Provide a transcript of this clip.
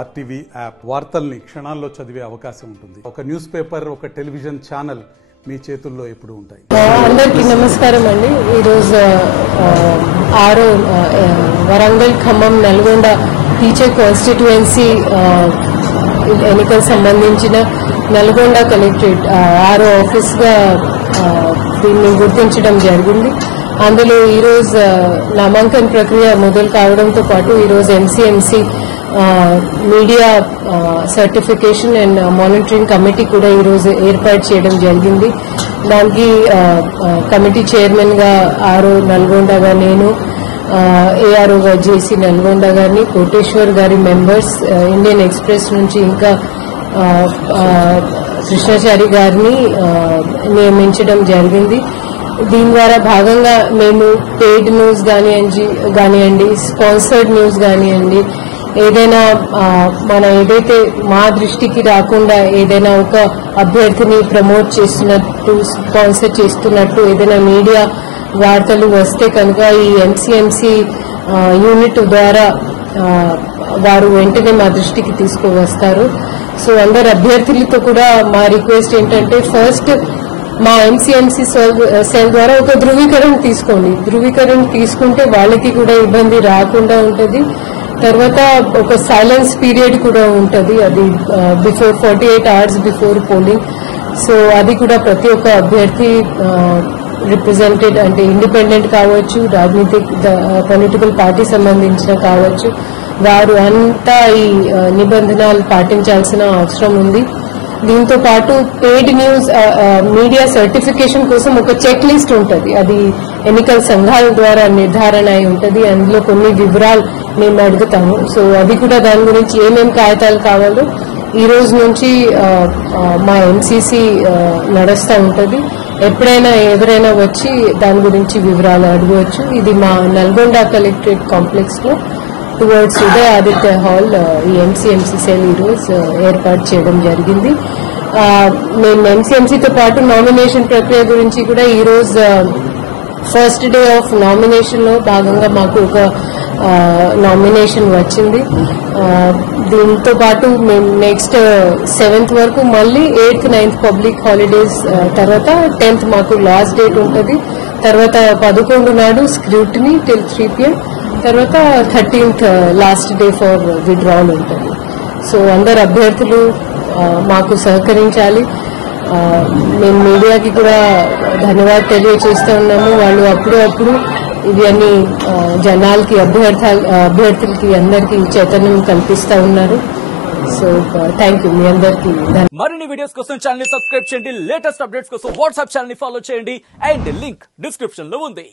RTV app వార్తల్ని క్షణాల్లో చదివే అవకాశం ఉంటుంది. ఒక న్యూస్ పేపర్, ఒక టెలివిజన్ ఛానల్ మీ చేతుల్లో ఎప్పుడు ఉంటాయి. అందరికీ నమస్కారం అండి. ఈరోజు వరంగల్, ఖమ్మం, నల్గొండ టీచర్ కాన్స్టిట్యుయెన్సీ ఎన్నికలకు సంబంధించిన నల్గొండ కలెక్టరేట్ ఆఫీస్ గా దీన్ని గుర్తించడం జరిగింది. అందులో ఈరోజు నామాంకన ప్రక్రియ మొదలు కావడంతో పాటు ఈరోజు MCMC media certification and monitoring committee కూడా ఈరోజు ఏర్పాటు చేయడం జరిగింది. దానికి కమిటీ చైర్మన్ గా నల్గొండగా నేను, ఏఆర్ఓగా జేసీ నల్గొండ గారిని, కోటేశ్వర్ గారి మెంబర్స్, ఇండియన్ ఎక్స్ప్రెస్ నుంచి ఇంకా కృష్ణాచారి గారిని నియమించడం జరిగింది. దీని ద్వారా భాగంగా మేము పెయిడ్ న్యూస్ కానివ్వండి, స్పాన్సర్డ్ న్యూస్ కానివ్వండి, ఏదైనా ఏదైతే మా దృష్టికి రాకుండా ఏదైనా ఒక అభ్యర్థిని ప్రమోట్ చేస్తున్నట్టు, స్పాన్సర్ చేస్తున్నట్టు ఏదైనా మీడియా వార్తలు వస్తే కనుక ఈ ఎంసీఎంసీ యూనిట్ ద్వారా వారు వెంటనే మా దృష్టికి తీసుకువస్తారు. సో అందరు అభ్యర్థులతో కూడా మా రిక్వెస్ట్ ఏంటంటే, ఫస్ట్ మా ఎంసీఎంసీ సెల్ ద్వారా ఒక ధృవీకరణ తీసుకోండి. ధృవీకరణ తీసుకుంటే వాళ్ళకి కూడా ఇబ్బంది రాకుండా ఉంటుంది. తర్వాత ఒక సైలెన్స్ పీరియడ్ కూడా ఉంటుంది, అది before 48 hours before polling. So అది కూడా ప్రతి ఒక్క అభ్యర్థి రిప్రజెంటెడ్ అంటే ఇండిపెండెంట్ కావచ్చు, పొలిటికల్ పార్టీ సంబంధించిన కావచ్చు, వారు అంతా ఈ నిబంధనలు పాటించాల్సిన అవసరం ఉంది. దీంతో పాటు పెయిడ్ న్యూస్ మీడియా సర్టిఫికేషన్ కోసం ఒక చెక్ లిస్ట్ ఉంటుంది. అది ఎన్నికల సంఘాల ద్వారా నిర్ధారణ అయి ఉంటుంది. అందులో కొన్ని వివరాలు మేము అడుగుతాము. సో అది కూడా దాని గురించి ఏమేమి కాగితాలు కావాలో ఈ రోజు నుంచి మా ఎంసీసీ నడుస్తూ ఉంటుంది. ఎప్పుడైనా ఎవరైనా వచ్చి దాని గురించి వివరాలు అడగవచ్చు. ఇది మా నల్గొండ కలెక్టరేట్ కాంప్లెక్స్ లో టువర్డ్స్ ఉదయ ఆదిత్య హాల్ ఈ ఎంసీఎంసీ సెల్ ఈరోజు ఏర్పాటు చేయడం జరిగింది. మేము ఎంసీఎంసీతో పాటు నామినేషన్ ప్రక్రియ గురించి కూడా ఈరోజు ఫస్ట్ డే ఆఫ్ నామినేషన్ లో భాగంగా మాకు ఒక నామినేషన్ వచ్చింది. దీంతో పాటు మేము నెక్స్ట్ 7th వరకు మళ్ళీ 8th, 9th పబ్లిక్ హాలిడేస్ తర్వాత 10th మాకు లాస్ట్ డేట్ ఉంటుంది. తర్వాత 11 నాడు స్క్రూటినీ టిల్ 3 PM, తర్వాత 13th last day for withdrawal ఉంటుంది. సో అందరు అభ్యర్థులు మాకు సహకరించాలి. మేము మీడియాకి కూడా ధన్యవాదాలు తెలియజేస్తూ ఉన్నాము. వాళ్ళు అప్పుడు ఇవన్నీ జనాలకి, అభ్యర్థులకి అందరికీ చైతన్యం కల్పిస్తూ ఉన్నారు. సో థ్యాంక్ యూ మీ అందరికీ. మరిన్ని వీడియోస్ కోసం ఛానల్ ని సబ్స్క్రైబ్ చేయండి. లేటెస్ట్ అప్డేట్స్ కోసం వాట్సాప్ ఛానల్ ని ఫాలో చేయండి. అండ్ లింక్ డిస్క్రిప్షన్ లో ఉంది.